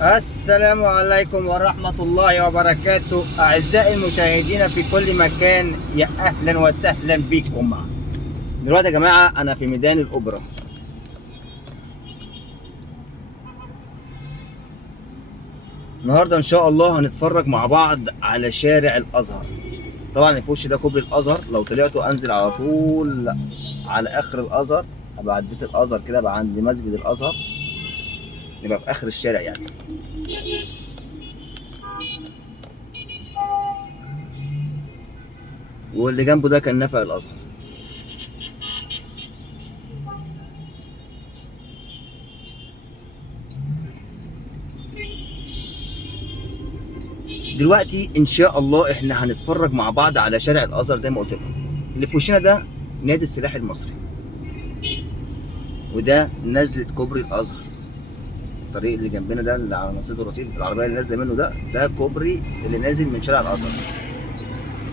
السلام عليكم ورحمة الله وبركاته أعزائي المشاهدين في كل مكان، يا أهلا وسهلا بكم. دلوقتي يا جماعة أنا في ميدان الأوبرا. النهاردة إن شاء الله هنتفرج مع بعض على شارع الأزهر. طبعا اللي في وش ده كوبري الأزهر، لو طلعته أنزل على طول على آخر الأزهر، أبقى عديت الأزهر كده بقى عند مسجد الأزهر، نبقى في آخر الشارع يعني. واللي جنبه ده كان نفق الأزهر. دلوقتي ان شاء الله احنا هنتفرج مع بعض على شارع الازهر زي ما قلت لكم. اللي في وشنا ده نادي السلاح المصري، وده نزله كوبري الازهر. الطريق اللي جنبنا ده اللي على ناصيته رصيف العربيه اللي نازله منه ده كوبري اللي نازل من شارع الازهر.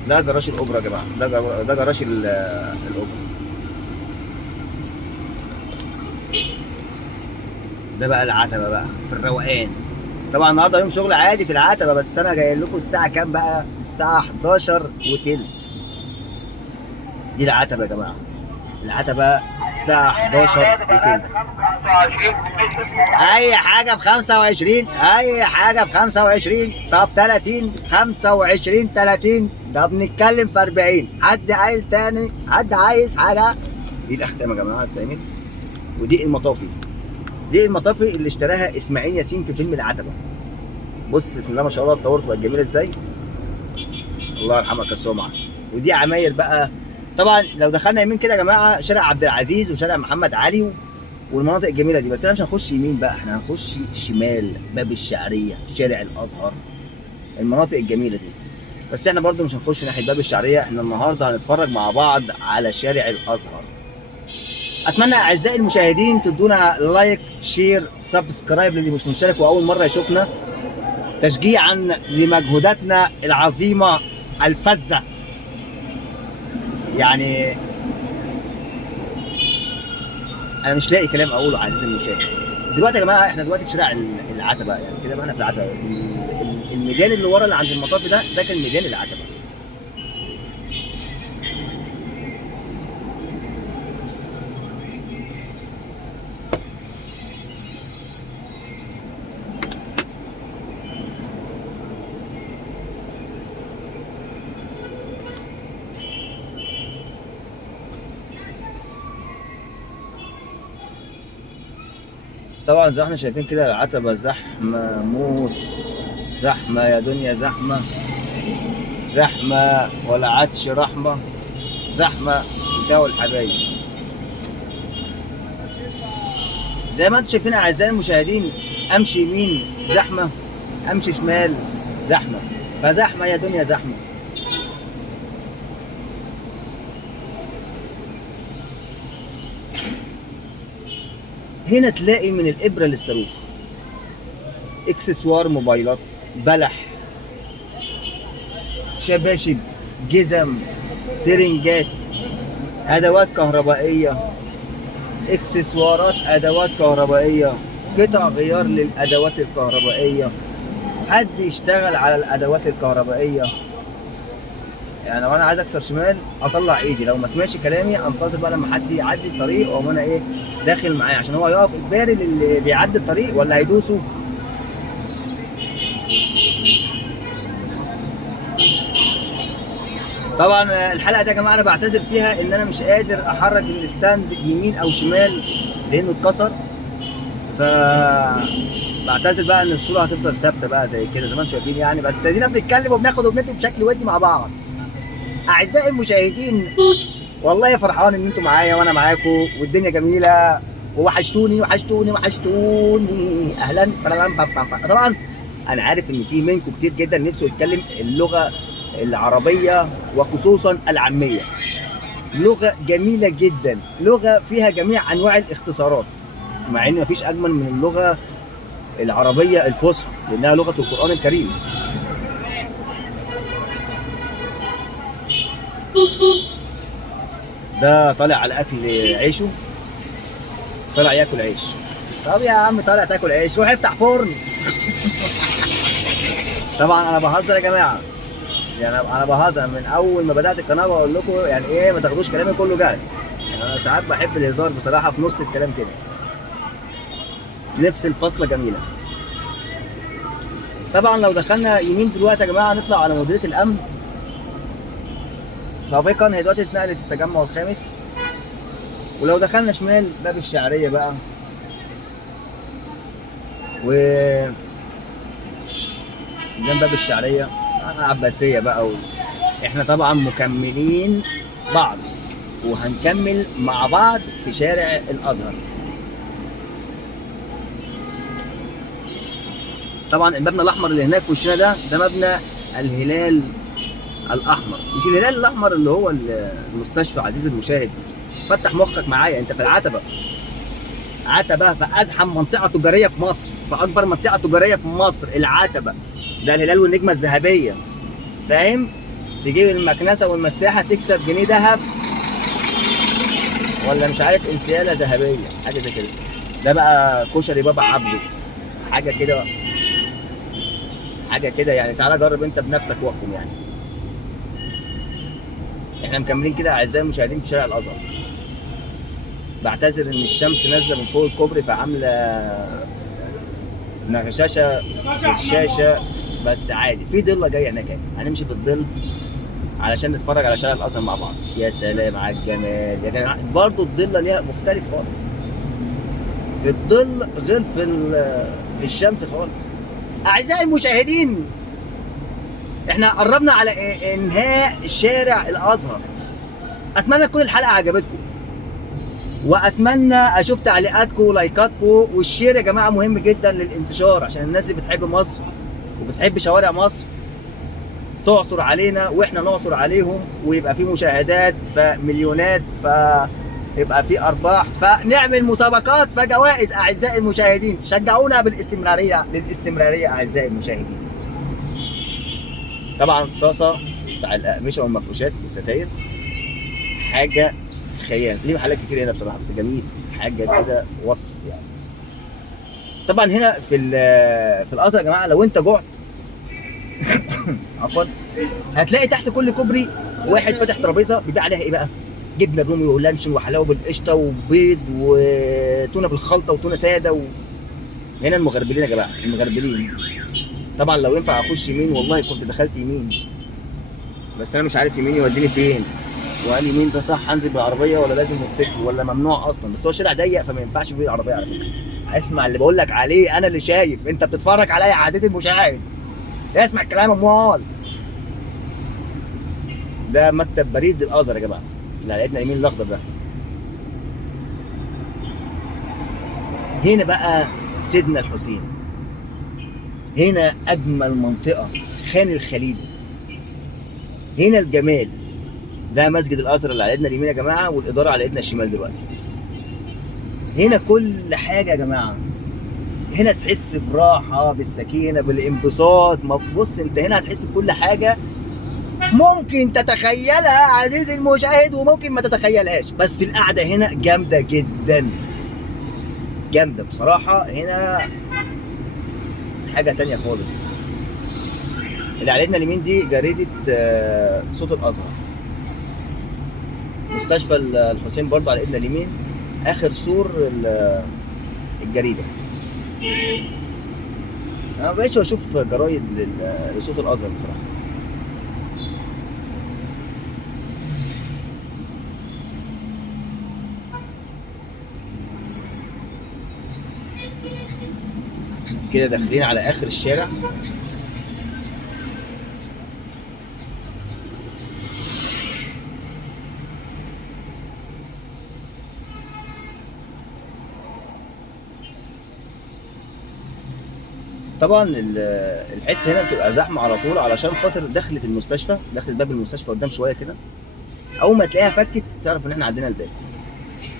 ده جراج الاوبرا يا جماعه، ده جراج الاوبرا. ده بقى العتبه بقى في الروقان. طبعا النهارده يوم شغل عادي في العتبه، بس انا جاي لكم الساعه كام بقى؟ الساعه 11 وتلت. دي العتبه يا جماعه، العتبة الساعة 11 وتلت. أي حاجة ب 25، أي حاجة ب 25. طب 30، 25، 30. ده بنتكلم في 40. حد قايل تاني؟ حد عايز حاجة؟ دي الأختام يا جماعة بتعمل. ودي المطافي. دي المطافي اللي اشتراها إسماعيل ياسين في فيلم العتبة. بص بسم الله ما شاء الله اتطورت بقت جميلة إزاي؟ الله يرحمك يا سمعة. ودي عماير بقى. طبعا لو دخلنا يمين كده يا جماعه شارع عبد العزيز وشارع محمد علي والمناطق الجميله دي، بس احنا مش هنخش يمين بقى، احنا هنخش شمال، باب الشعريه، شارع الازهر، المناطق الجميله دي. بس احنا برضو مش هنخش ناحيه باب الشعريه، احنا النهارده هنتفرج مع بعض على شارع الازهر. اتمنى اعزائي المشاهدين تدونا لايك، شير، سبسكرايب للي مش مشترك واول مره يشوفنا، تشجيعا لمجهوداتنا العظيمه الفذه يعني. انا مش لاقي كلام اقوله عزيزي المشاهد. دلوقتي يا جماعه احنا دلوقتي في شارع العتبه، يعني كده بقى احنا في العتبه. الميدان اللي ورا اللي عند المطاف ده كان ميدان العتبه. طبعا زي ما احنا شايفين كده العتبه زحمه موت، زحمه يا دنيا، زحمه زحمه ولا عادش رحمه، زحمه بتاع الحبايب. زي ما انتم شايفين اعزائي المشاهدين، امشي يمين زحمه، امشي شمال زحمه، فزحمه يا دنيا زحمه. هنا تلاقي من الابره للصاروخ، اكسسوار موبايلات، بلح، شباشب، جزم، ترنجات، ادوات كهربائيه، اكسسوارات ادوات كهربائيه، قطع غيار للادوات الكهربائيه، حد يشتغل على الادوات الكهربائيه. يعني لو انا عايز اكسر شمال اطلع ايدي، لو ما سمعش كلامي انتظر بقى لما حد يعدي الطريق واقوم انا ايه داخل معاه، عشان هو يقف اجباري للي بيعدي الطريق ولا هيدوسه. طبعا الحلقه دي يا جماعه انا بعتذر فيها ان انا مش قادر احرك الستاند يمين او شمال لانه اتكسر، ف بعتذر بقى ان الصوره هتفضل ثابته بقى زي كده زي ما انتم شايفين يعني. بس ادينا بنتكلم وبناخد وبندي بشكل ودي مع بعض. اعزائي المشاهدين والله فرحان ان انتم معايا وانا معاكم والدنيا جميله، ووحشتوني وحشتوني وحشتوني. اهلا. طبعا انا عارف ان في منكم كتير جدا نفسه يتكلم اللغه العربيه وخصوصا العاميه. لغه جميله جدا، لغه فيها جميع انواع الاختصارات، مع ان مفيش اجمل من اللغه العربيه الفصحى لانها لغه القران الكريم. ده طالع على اكل عيشه، طالع ياكل عيش. طب يا عم طالع تاكل عيش روح افتح فرن. طبعا انا بهزر يا جماعه، يعني انا بهزر من اول ما بدات القناه بقول لكم يعني ايه، ما تاخدوش كلامي كله جد. يعني انا ساعات بحب الهزار بصراحه في نص الكلام كده، نفس الفصله جميله. طبعا لو دخلنا يمين دلوقتي يا جماعه نطلع على مديريه الامن. سابقا هي دلوقتي اتنقلت التجمع الخامس. ولو دخلنا شمال باب الشعريه بقى، و جنب باب الشعريه عباسيه بقى احنا طبعا مكملين بعض، وهنكمل مع بعض في شارع الازهر. طبعا المبنى الاحمر اللي هناك في وشنا ده مبنى الهلال الاحمر، مش الهلال الاحمر اللي هو المستشفى. عزيزي المشاهد فتح مخك معايا، انت في العتبه، عتبه في ازحم منطقه تجاريه في مصر، في اكبر منطقه تجاريه في مصر العتبه. ده الهلال والنجمه الذهبيه، فاهم؟ تجيب المكنسه والمساحه تكسب جنيه ذهب، ولا مش عارف انسياله ذهبيه، حاجه زي كده. ده بقى كشري بابا عبده، حاجه كده حاجه كده يعني. تعالى جرب انت بنفسك واحكم يعني. احنا مكملين كده اعزائي المشاهدين في شارع الازهر. بعتذر ان الشمس نازله من فوق الكوبري فعامله نغشاشه في الشاشه، بس عادي، في ضله جايه هناك اهي، هنمشي في الظل علشان نتفرج على شارع الازهر مع بعض. يا سلام على الجمال يا جماعه، برضه الضله ليها مختلف خالص، في الظل غير في الشمس خالص. اعزائي المشاهدين احنا قربنا على انهاء شارع الازهر. اتمنى تكون الحلقه عجبتكم، واتمنى اشوف تعليقاتكم ولايكاتكم والشير يا جماعه، مهم جدا للانتشار عشان الناس اللي بتحب مصر وبتحب شوارع مصر تعصر علينا واحنا نعصر عليهم، ويبقى في مشاهدات فمليونات، فيبقى في ارباح، فنعمل مسابقات فجوائز. اعزائي المشاهدين شجعونا للاستمراريه اعزائي المشاهدين. طبعا صاصه بتاع الاقمشه والمفروشات والستاير حاجه خيال. ليه محلات كتير هنا بصراحه، بس جميل، حاجه كده وصف يعني. طبعا هنا في الازهر يا جماعه، لو انت جعت عفوا، هتلاقي تحت كل كوبري واحد فاتح ترابيزه بيبيع عليها ايه بقى؟ جبنه رومي ولانشون وحلاوه بالقشطه وبيض وتونه بالخلطه وتونه ساده هنا المغربلين يا جماعه، المغربلين. طبعا لو ينفع اخش يمين والله كنت دخلت يمين، بس انا مش عارف يمين يوديني فين. وقال يمين ده صح انزل بالعربيه ولا لازم موتوسيكل ولا ممنوع اصلا؟ بس هو الشارع ضيق فما ينفعش بيه العربيه على فكره. اسمع اللي بقول لك عليه، انا اللي شايف، انت بتتفرج عليا يا عزيزي المشاهد، اسمع الكلام امال. ده مكتب بريد الازهر يا جماعه اللي على ايدنا اليمين الاخضر ده. هنا بقى سيدنا الحسين، هنا اجمل منطقه، خان الخليل، هنا الجمال. ده مسجد الازهر اللي على ايدنا اليمين يا جماعه، والاداره على ايدنا الشمال دلوقتي. هنا كل حاجه يا جماعه، هنا تحس براحه، بالسكينه، بالانبساط. بص انت هنا هتحس بكل حاجه ممكن تتخيلها عزيزي المشاهد وممكن ما تتخيلهاش، بس القعده هنا جامده جدا، جامده بصراحه. هنا حاجه تانية خالص. اللي على ايدنا اليمين دي جريده صوت الازهر. مستشفى الحسين برضه على ايدنا اليمين، اخر سور الجريده. انا ما بقتش بشوف جرايد لصوت الازهر بصراحه. كده داخلين على اخر الشارع. طبعا الحته هنا بتبقى زحمه على طول علشان خاطر دخلت المستشفى، دخلت باب المستشفى قدام شويه كده. اول ما تلاقيها فكت تعرف ان احنا عندنا الباب،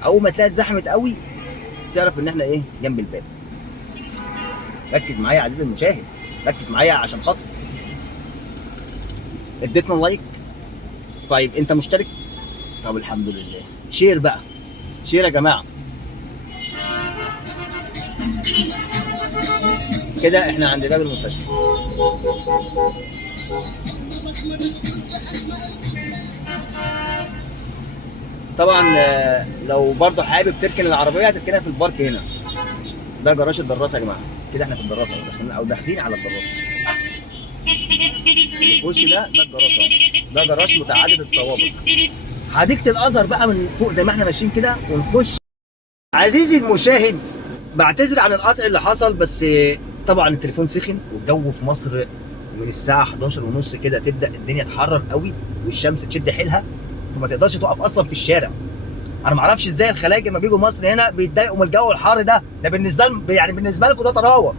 اول ما تلاقيها اتزحمت قوي تعرف ان احنا ايه، جنب الباب. ركز معايا يا عزيزي المشاهد، ركز معايا عشان خاطر اديتنا لايك. طيب انت مشترك؟ طب الحمد لله. شير بقى، شير يا جماعه. كده احنا عند باب المستشفى. طبعا لو برضه حابب تركن العربيه هتركنها في البارك هنا. ده جراج الدراسه يا جماعه. كده احنا في الدراسه داخلين على الدراسه. الوش ده الدراسه. ده جراج متعدد الطوابق. حديقه الازهر بقى من فوق زي ما احنا ماشيين كده ونخش. عزيزي المشاهد، بعتذر عن القطع اللي حصل، بس طبعا التليفون سخن والجو في مصر من الساعه 11 ونص كده تبدا الدنيا تحرر قوي والشمس تشد حيلها، فما تقدرش تقف اصلا في الشارع. انا ما اعرفش ازاي الخلايج لما بيجوا مصر هنا بيتضايقوا من الجو الحار ده. ده بالنسبه لكم ده طراوه.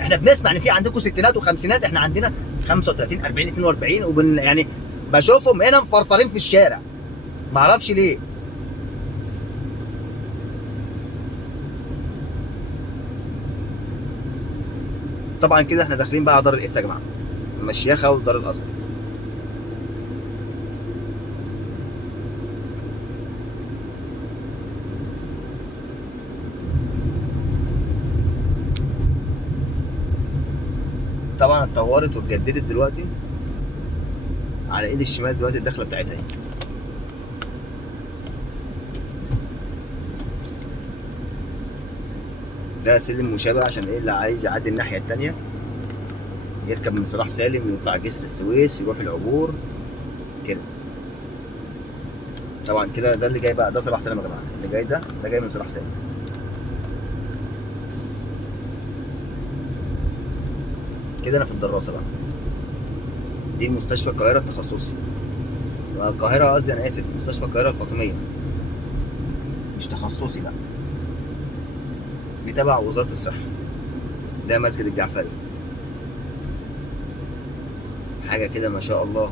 احنا بنسمع ان في عندكم ستينات وخمسينات، احنا عندنا 35 40 42 يعني بشوفهم هنا مفرفرين في الشارع. ما اعرفش ليه. طبعا كده احنا داخلين بقى على دار الافتاء يا جماعه، المشيخه ودار الازهر. طبعا اتطورت واتجددت دلوقتي. على ايد الشمال دلوقتي الدخله بتاعتها اهي. ده سلم مشابه عشان ايه اللي عايز يعدي الناحيه الثانيه يركب من صلاح سالم يطلع جسر السويس يروح العبور كده. طبعا كده ده اللي جاي بقى، ده صلاح سالم يا جماعه. اللي جاي ده جاي من صلاح سالم. كده انا في الدراسه بقى. دي مستشفى القاهره التخصصي. القاهره قصدي، انا اسف، مستشفى القاهره الفاطميه، مش تخصصي بقى. دي تبع وزاره الصحه. ده مسجد الجعفري. حاجه كده ما شاء الله.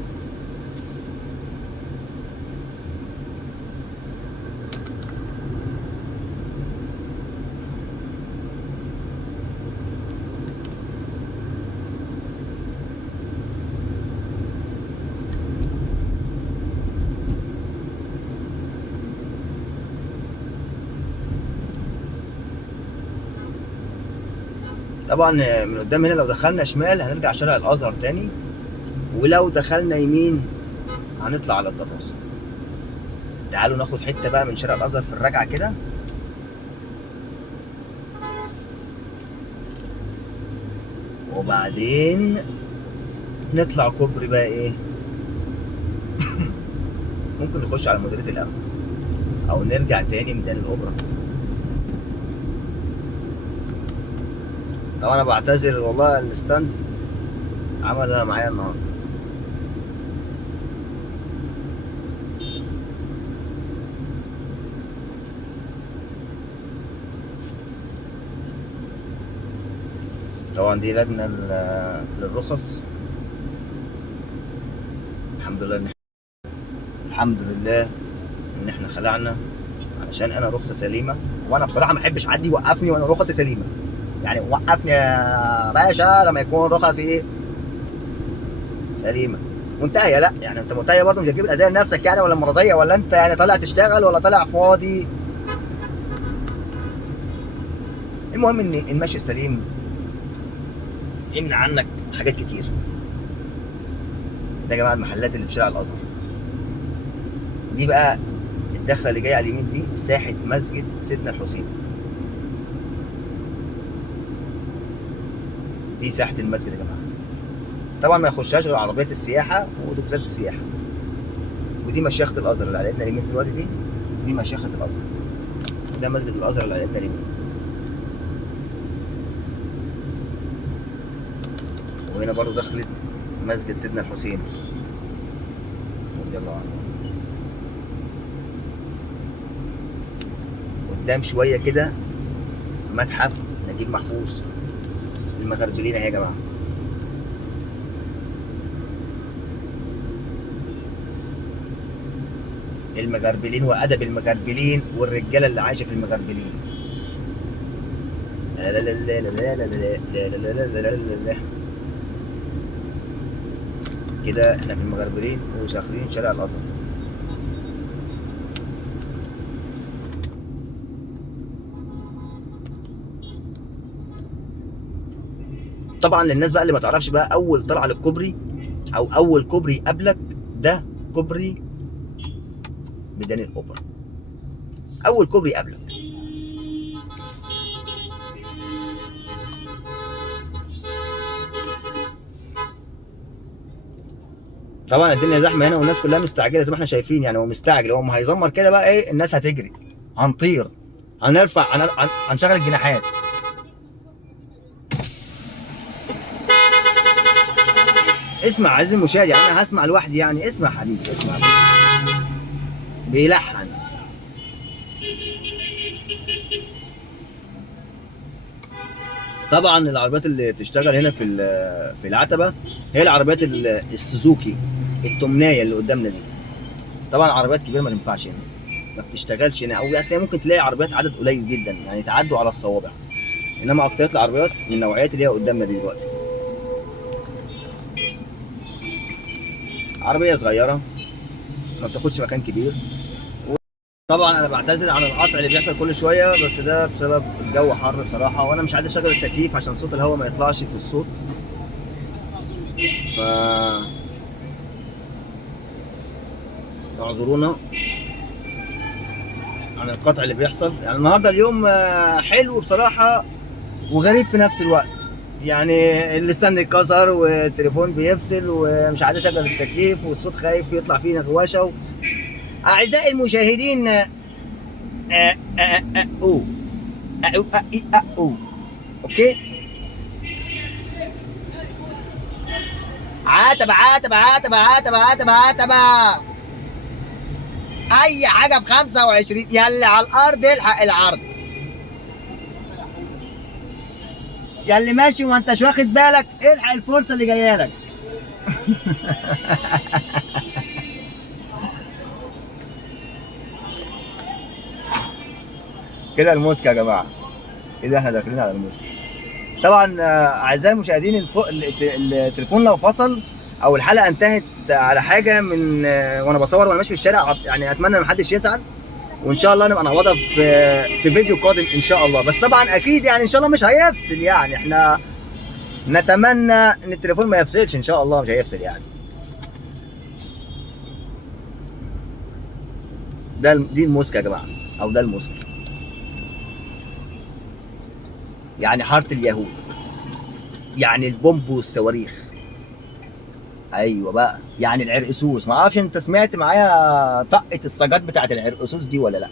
طبعا من قدام هنا لو دخلنا شمال هنرجع شارع الازهر تاني، ولو دخلنا يمين هنطلع على الدراسه. تعالوا ناخد حته بقى من شارع الازهر في الرجعه كده، وبعدين نطلع كوبري بقى ايه. ممكن نخش على مديريه الامن او نرجع تاني ميدان الاوبرا. طبعا انا بعتذر والله، الستاند عمل انا معايا النهارده. طبعا دي لجنه للرخص. الحمد لله ان احنا خلعنا علشان انا رخصه سليمه. وانا بصراحه ما احبش حد يوقفني وانا رخصي سليمه. يعني وقفني يا باشا لما يكون رخصي سليمه منتهيه. لا يعني انت منتهيه برضه مش هتجيب الاذيه لنفسك يعني، ولا مرضيه، ولا انت يعني طالع تشتغل ولا طالع فاضي. المهم ان المشي السليم يمنع عنك حاجات كتير. ده يا جماعه المحلات اللي في شارع الازهر. دي بقى الدخله اللي جايه على اليمين دي ساحه مسجد سيدنا الحسين. دي ساحه المسجد يا جماعه. طبعا ما يخشهاش غير عربيات السياحه واتوبيسات السياحه. ودي مشيخه الازهر اللي على ايدنا اليمين دلوقتي. دي مشيخه الازهر. ده مسجد الازهر اللي على ايدنا اليمين. وهنا برضو دخلت مسجد سيدنا الحسين رضي الله عنه. قدام شويه كده متحف نجيب محفوظ المغربلين اهي يا جماعه. المغربلين وادب المغربلين والرجاله اللي عايشه في المغربلين. لا لا لا لا لا لا لا لا لا لا لا. كده احنا في المغربلين وداخلين شارع الازهر. طبعا للناس بقى اللي ما تعرفش بقى، اول طلعه للكوبري او اول كوبري قبلك ده كوبري ميدان الاوبرا، اول كوبري قبلك. طبعا الدنيا زحمه هنا والناس كلها مستعجله زي ما احنا شايفين، يعني هو مستعجل، هو هيزمر كده بقى ايه، الناس هتجري، هنطير، هنرفع، هنشغل الجناحات. اسمع عزيزي المشاهد، يعني انا هسمع لوحدي يعني، اسمع حبيبي اسمع بيلحن. طبعا العربيات اللي بتشتغل هنا في العتبه هي العربيات السوزوكي التمنايه اللي قدامنا دي. طبعا عربيات كبيره ما تنفعش هنا، ما بتشتغلش هنا، او هتلاقي ممكن تلاقي عربيات عدد قليل جدا يعني تعدوا على الصوابع، انما اكترية العربيات من النوعيات اللي هي قدامنا دي دلوقتي. عربيه صغيره ما بتاخدش مكان كبير. طبعا انا بعتذر عن القطع اللي بيحصل كل شويه، بس ده بسبب الجو حر بصراحه، وانا مش عايز اشغل التكييف عشان صوت الهواء ما يطلعش في الصوت. ف اعذرونا عن القطع اللي بيحصل. يعني النهارده اليوم حلو بصراحه وغريب في نفس الوقت، يعني الستاند اتكسر والتليفون بيفصل ومش عايز اشغل التكييف والصوت خايف يطلع فيه نغوشه. اعزائي المشاهدين، او اوكي، عتبة عتبة عتبة عتبة عتبة عتبة، اي حاجة ب25، يلي على الارض الحق العرض، يلي ماشي وما انتش واخد بالك الحق الفرصة اللي جاية لك. كده الموسك يا جماعة، كده احنا داخلين على الموسك. طبعا اعزائي المشاهدين، التليفون لو فصل او الحلقه انتهت على حاجه من وانا بصور وانا ماشي في الشارع، يعني اتمنى ان محدش يزعل، وان شاء الله نبقى نعوضها في فيديو قادم ان شاء الله. بس طبعا اكيد يعني ان شاء الله مش هيفصل، يعني احنا نتمنى ان التليفون ما يفصلش، ان شاء الله مش هيفصل يعني. دي الموسك يا جماعه، او ده الموسك، يعني حاره اليهود، يعني البومب والصواريخ. ايوه بقى، يعني العرقسوس، ما اعرفش انت سمعت معايا طقه السجاد بتاعت العرقسوس دي ولا لا؟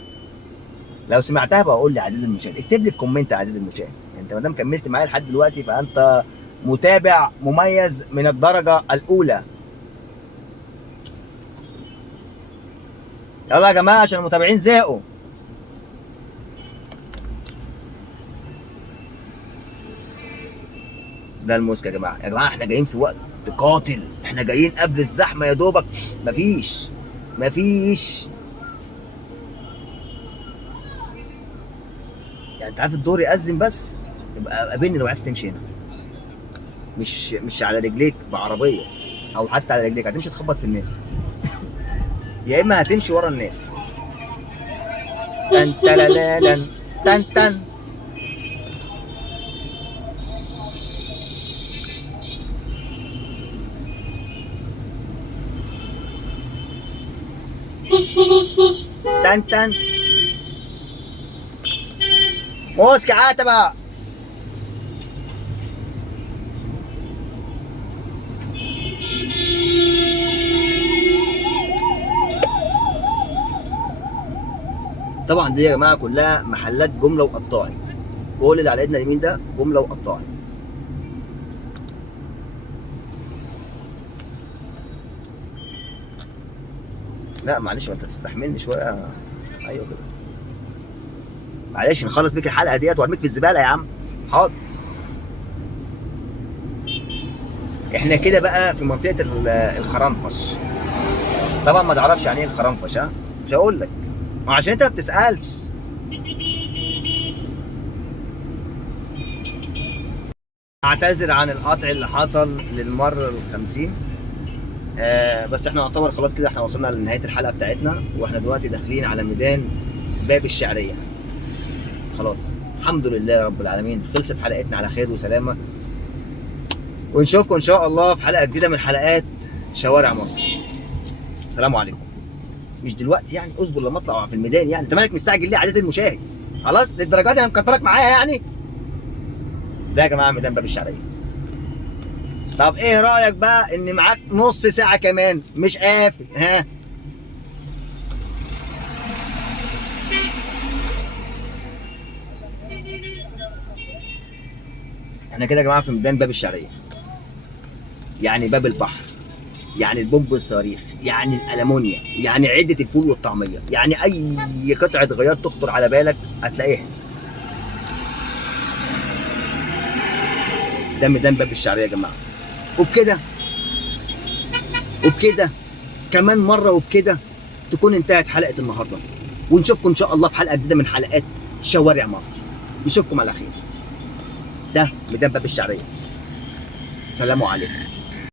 لو سمعتها بقى قول لي عزيزي المشاهد، اكتب لي في كومنت يا عزيزي المشاهد. انت ما دام كملت معايا لحد دلوقتي فانت متابع مميز من الدرجه الاولى. يلا يا جماعه عشان المتابعين زهقوا. ده الموسك يا جماعه، يا جماعه احنا جايين في وقت قاتل، احنا جايين قبل الزحمه يا دوبك، مفيش يعني انت عارف الدور يأذن بس يبقى قابلني لو عرفت تمشي هنا، مش على رجليك بعربيه، او حتى على رجليك هتمشي تخبط في الناس، يا اما هتمشي ورا الناس. تن تلالالن تن تن. تن تن. موسك عتبة. طبعا دي يا جماعه كلها محلات جمله وقطاعي، كل اللي على ايدنا اليمين ده جمله وقطاعي. لا معلش، ما انت تستحملني شويه. ايوه كده، معلش نخلص بيك الحلقه ديت وارميك في الزباله يا عم. حاضر. احنا كده بقى في منطقه الخرنفش. طبعا ما تعرفش يعني ايه الخرنفش، ها؟ مش هقول لك عشان انت ما بتسالش. اعتذر عن القطع اللي حصل للمره ال50. بس احنا نعتبر خلاص كده احنا وصلنا لنهايه الحلقه بتاعتنا، واحنا دلوقتي داخلين على ميدان باب الشعريه. خلاص الحمد لله رب العالمين، خلصت حلقتنا على خير وسلامه. ونشوفكم ان شاء الله في حلقه جديده من حلقات شوارع مصر. السلام عليكم. مش دلوقتي يعني، اصبر لما اطلع في الميدان يعني. انت مالك مستعجل ليه عزيزي المشاهد؟ خلاص للدرجه دي انا مكترك معايا يعني؟ ده يا جماعه ميدان باب الشعريه. طب ايه رايك بقى ان معاك نص ساعه كمان مش قافل؟ ها؟ احنا كده يا جماعه في ميدان باب الشعريه، يعني باب البحر، يعني البومب والصواريخ، يعني الالمونيا، يعني عده الفول والطعميه، يعني اي قطعه غيار تخطر على بالك هتلاقيها. ده ميدان باب الشعريه يا جماعه. وبكده وبكده كمان مره، وبكده تكون انتهت حلقه النهارده. ونشوفكم ان شاء الله في حلقه جديده من حلقات شوارع مصر. نشوفكم على خير. ده ميدان باب الشعريه. سلام عليكم.